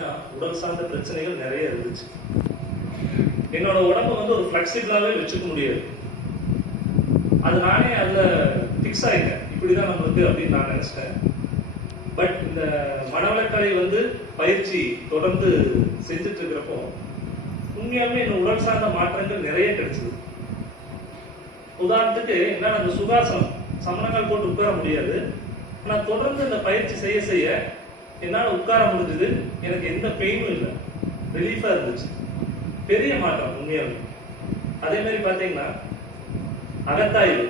பார்த்தீங்கன்னா உடல் சார்ந்த பிரச்சனைகள் நிறைய இருந்துச்சு. என்னோட உடம்பு வந்து ஒரு ஃப்ளெக்சிபிளாகவே வச்சுக்க முடியாது. அது நானே அதில் ஃபிக்ஸ் ஆகிட்டேன், இப்படிதான் நம்மளுக்கு அப்படின்னு நான் நினச்சிட்டேன். பட் இந்த மனவளக்கலை வந்து பயிற்சி தொடர்ந்து செஞ்சுட்டு இருக்கிறப்போ உண்மையாலுமே இந்த உடல் சார்ந்த மாற்றங்கள் நிறைய கிடைச்சது. உதாரணத்துக்கு என்னால் அந்த சுகாசனம் சமணங்கள் போட்டு உட்கார முடியாது. ஆனால் தொடர்ந்து இந்த பயிற்சி செய்ய செய்ய என்னால் உட்கார முடிஞ்சது. எனக்கு எந்த பெயினும் இல்லை, ரிலீஃபாக இருந்துச்சு. பெரிய மாற்றம் உண்மையாலுமே. அதே மாதிரி பார்த்தீங்கன்னா அகத்தாய்வு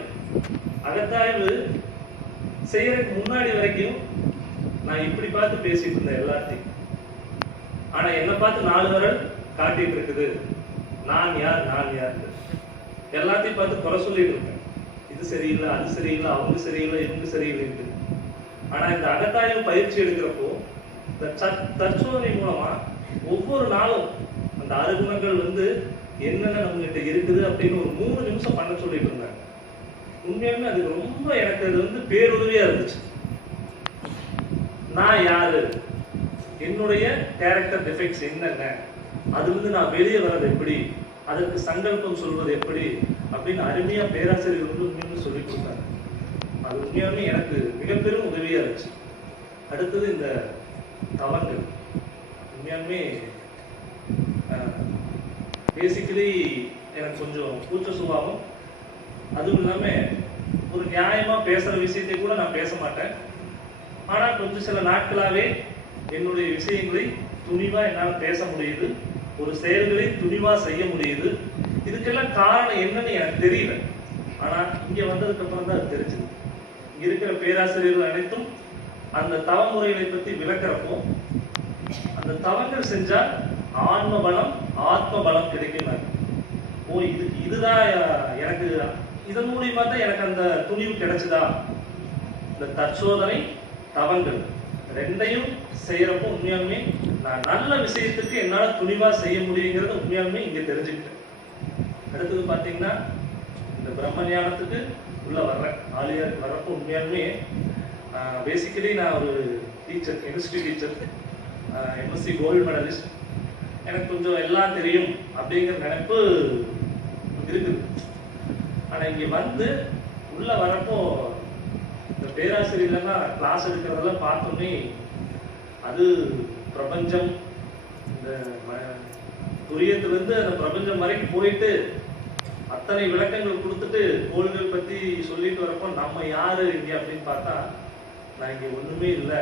அகத்தாய்வு செய்யறதுக்கு முன்னாடி வரைக்கும் நான் இப்படி பார்த்து பேசிட்டு இருந்தேன் எல்லாத்தையும். ஆனா என்னை பார்த்து 4 விரல் காட்டிட்டு இருக்குது, நான் யார் நான் யார். எல்லாத்தையும் பார்த்து குறை சொல்லிட்டு இருக்கேன், இது சரியில்லை, அது சரியில்லை, அவங்க சரியில்லை, இவங்க சரியில்லைன்னு. ஆனா இந்த அகத்தாய்வு பயிற்சி எடுக்கிறப்போ இந்த தற்சோதனை மூலமா ஒவ்வொரு நாளும் அந்த அருகுணங்கள் வந்து என்னென்ன நம்ம கிட்ட இருக்குது அப்படின்னு ஒரு 3 நிமிஷம் பண்ண சொல்லிட்டு இருந்தாங்க. உண்மையாலுமே அது ரொம்ப எனக்கு அது வந்து பேருதவியா இருந்துச்சு. நான் யாரு, என்னுடைய கேரக்டர் டிஃபெக்ட்ஸ் என்னென்ன, அது வந்து நான் வெளியே வர்றது எப்படி, அதற்கு சங்கல்பம் சொல்வது எப்படி அப்படின்னு அருமையா பேராசிரியர் வந்து உண்மையுமே சொல்லி கொடுத்தாங்க. அது உண்மையாலுமே எனக்கு மிகப்பெரும் உதவியா இருந்துச்சு. அடுத்தது இந்த தவங்கள் உண்மையாலுமே பேசிக்கலி எனக்கு கொஞ்சம் கூச்ச சுபாவம். அதுவும் இல்லாம ஒரு நியாயமா பேசுற விஷயத்தை கூட நான் பேச மாட்டேன். ஆனா கொஞ்சம் சில நாட்களாவே என்னுடைய விஷயங்களை துணிவா என்னால் பேச முடியுது, ஒரு செயல்களை துணிவா செய்ய முடியுது. இதுக்கெல்லாம் காரணம் என்னன்னு எனக்கு தெரியல. ஆனா இங்க வந்ததுக்கு அப்புறம் தான் அது தெரிஞ்சது. இங்க இருக்கிற பேராசிரியர்கள் அனைத்தும் அந்த தவமுறைகளை பத்தி விளக்குறப்போ அந்த தவங்கள் செஞ்சா ஆன்ம பலம் ஆத்ம பலம் கிடைக்கும். ஓ இதுதான் எனக்கு இதன் மூலியமா தான் எனக்கு அந்த துணிவு கிடைச்சதா. இந்த தற்சோதனை தவங்கள் ரெண்டையும் செய்யறப்போ உண்மையாலுமே நான் நல்ல விஷயத்துக்கு என்னால துணிவா செய்ய முடியுங்கிறத உண்மையாலுமே இங்க தெரிஞ்சுக்கிட்டேன். அடுத்தது பாத்தீங்கன்னா இந்த பிரம்ம ஞானத்துக்கு உள்ள வர்றேன், ஆலியாருக்கு வர்றப்போ உண்மையாலுமே பேசிக்கலி நான் ஒரு teacher, chemistry teacher, MSc gold medalist. எனக்கு கொஞ்சம் எல்லாம் தெரியும் அப்படிங்கிற நினைப்பு இருக்குது. ஆனா இங்க வந்து உள்ள வரப்போ இந்த பேராசிரியர்லாம் கிளாஸ் எடுக்கிறதெல்லாம் பார்த்தோன்னே அது பிரபஞ்சம், இந்த துரியத்திலிருந்து அந்த பிரபஞ்சம் வரைக்கும் போயிட்டு அத்தனை விளக்கங்கள் கொடுத்துட்டு கோள்கள் பத்தி சொல்லிட்டு வரப்போ நம்ம யாரு இங்க அப்படின்னு பார்த்தா நான் இங்க ஒண்ணுமே இல்லை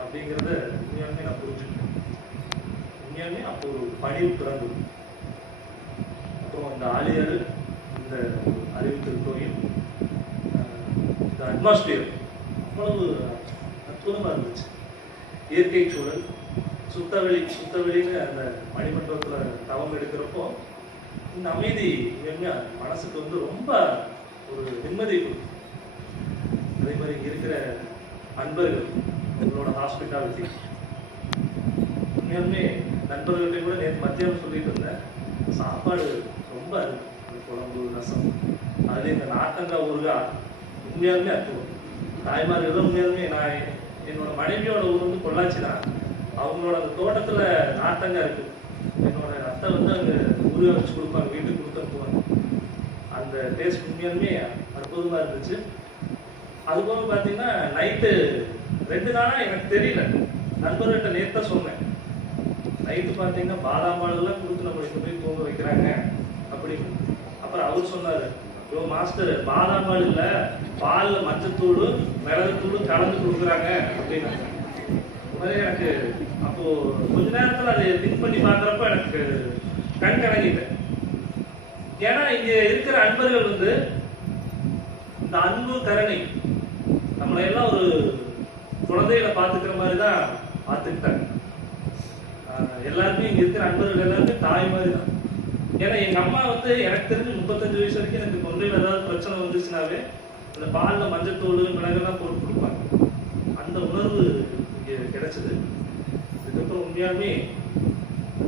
அப்படிங்கிறத உண்மையாலுமே நான் புரிஞ்சுக்கிட்டேன். உண்மையாலுமே அப்போ ஒரு பணிவு பிறந்தது. அப்புறம் இந்த ஆலியார், இந்த அறிவித்தல் கோயில், இந்த அட்மாஸ்பியர் அவ்வளவு அற்புதமா இருந்துச்சு. இயற்கை சூழல், சுத்தவெளின்னு அந்த மணிமண்டபத்துல தவம் எடுக்கிறப்போ இந்த அமைதி மனசுக்கு வந்து ரொம்ப ஒரு நிம்மதி கொடுக்கும். அதே மாதிரி இங்க இருக்கிற அன்பர்கள், உங்களோட ஹாஸ்பிட்டாலிட்டி உண்மையாலுமே நண்பர்கள்ட்ட கூட நேற்று மத்தியானம் சொல்லிட்டு இருந்தேன். சாப்பாடு ரொம்ப குழம்பு ரசம், அதுல இந்த நாட்டங்காய் ஊறுகாய் உண்மையாலுமே அற்புதம். தாய்மார்கள் உண்மையாலுமே நான் என்னோட மனைவியோட ஊர் வந்து பொள்ளாச்சி தான். அவங்களோட அந்த தோட்டத்துல நாட்டங்காய் இருக்கு. என்னோட அத்தை வந்து அங்க ஊறுகாய் வச்சு கொடுப்பாங்க, வீட்டுக்கு கொடுத்துருப்பாங்க. அந்த டேஸ்ட் உண்மையாலுமே அற்புதமா இருந்துச்சு. அதுபோல பார்த்தீங்கன்னா நைட்டு 2 நாளா எனக்கு தெரியல, நண்பர்கிட்ட நேற்று சொன்னேன். நைட்டு பார்த்தீங்கன்னா பாதாம் பாலெல்லாம் கொடுத்து நம்மளுக்கு போய் தூங்க வைக்கிறாங்க அப்படின்னு. அப்புறம் அவர் சொன்னாரு, யோ மாஸ்டர் பாதாம் பால் இல்லை, பாலில் மஞ்சத்தூள் மிளகுத்தூள் கலந்து கொடுக்குறாங்க அப்படின்னு. எனக்கு அப்போ கொஞ்ச நேரத்தில் அதை திங்க் பண்ணி பார்க்குறப்ப எனக்கு கண் கலங்கிட்டேன். ஏன்னா இங்க இருக்கிற அன்பர்கள் வந்து இந்த அன்பு கருணை நம்மளை எல்லாம் ஒரு குழந்தைகளை பார்த்துக்கிற மாதிரி தான் பார்த்துக்கிட்டாங்க. எல்லாருமே இங்க இருக்கிற அன்பர்கள் எல்லாருமே தாய் மாதிரி தான். ஏன்னா எங்க அம்மா வந்து எனக்கு தெரிஞ்சு 35 வயசு வரைக்கும் எனக்கு தொண்டையில் ஏதாவது பிரச்சனை வந்துச்சுனாவே அந்த பாலில் மஞ்சத்தூள் மிளகெல்லாம் போட்டு கொடுப்பாங்க. அந்த உணர்வு இங்க கிடைச்சது. இதுக்கப்புறம் உண்மையாலுமே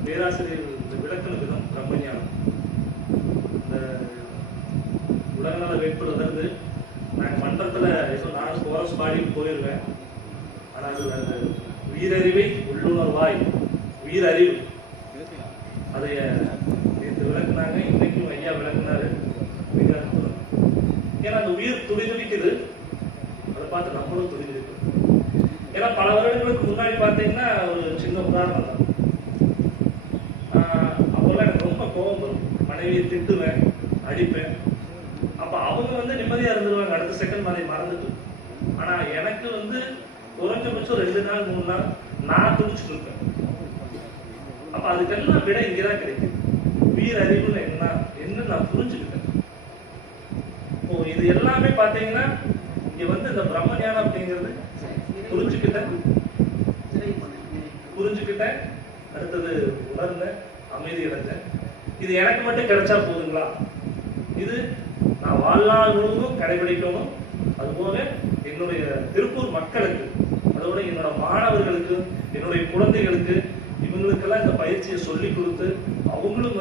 பேராசிரியர்கள் இந்த விளக்கின விதம் பிரம்மஞானம், இந்த உலகநல வேட்புறதுலேருந்து நான் மன்றத்தில் ஏதோ நானும் கோரஸ் பாடிக்கு போயிடுவேன். ஆனால் அது அந்த உயிரறிவை உள்ளுணர்வாய் உயிர் அறிவு. அதை நேற்று விளக்குனாங்க, இன்னைக்கும் ஐயா விளக்குனாரு. மிக அற்புதம். ஏன்னா அந்த உயிர் துடிதுடிக்குது, அதை பார்த்து நம்மளும் துடிதுடிக்கும். ஏன்னா பல வருடங்களுக்கு முன்னாடி பார்த்தீங்கன்னா ஒரு சின்ன உதாரணம் தான். அப்போல்லாம் எனக்கு ரொம்ப கோபம் வரும், மனைவியை திட்டுவேன், அடிப்பேன். அப்ப அவங்க நிம்மதியா இருந்துருவாங்க, அடுத்த செகண்ட் மாதிரி மறந்துட்டு. ஆனா எனக்கு குறைஞ்சபட்சம் 2 நாள் 3 நாள் நான் துடிச்சுட்டு இருப்பேன். அப்ப அதுக்கெல்லாம் விட இங்கதான் கிடைக்கும். உயிர் அறிவுல என்ன நான் புரிஞ்சுக்கிட்டேன். இது எல்லாமே பாத்தீங்கன்னா இங்க இந்த பிரம்ம ஞானம் அப்படிங்கிறது புரிஞ்சுக்கிட்டேன், அடுத்தது உணர்ந்தேன், அமைதி அடைஞ்சேன். இது எனக்கு மட்டும் கிடைச்சா போதுங்களா? இது நான் வாழ்நாள் முழுவதும் கடைபிடிக்கணும். அதுபோல என்னுடைய திருப்பூர் மக்களுக்கு, அதோட என்னோட மாணவர்களுக்கு, என்னுடைய குழந்தைகளுக்கு, இவங்களுக்கெல்லாம் இந்த பயிற்சியை சொல்லி கொடுத்து அவங்களும்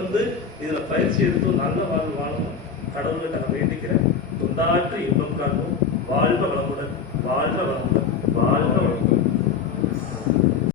இதுல பயிற்சி எடுத்து நல்ல வாழ்வு வாழணும். கடவுள்கிட்ட நான் வேண்டிக்கிறேன். தொண்டாற்றி இன்பம் காண்போம். வாழ்க வளமுடன், வாழ்க வளமுடன்.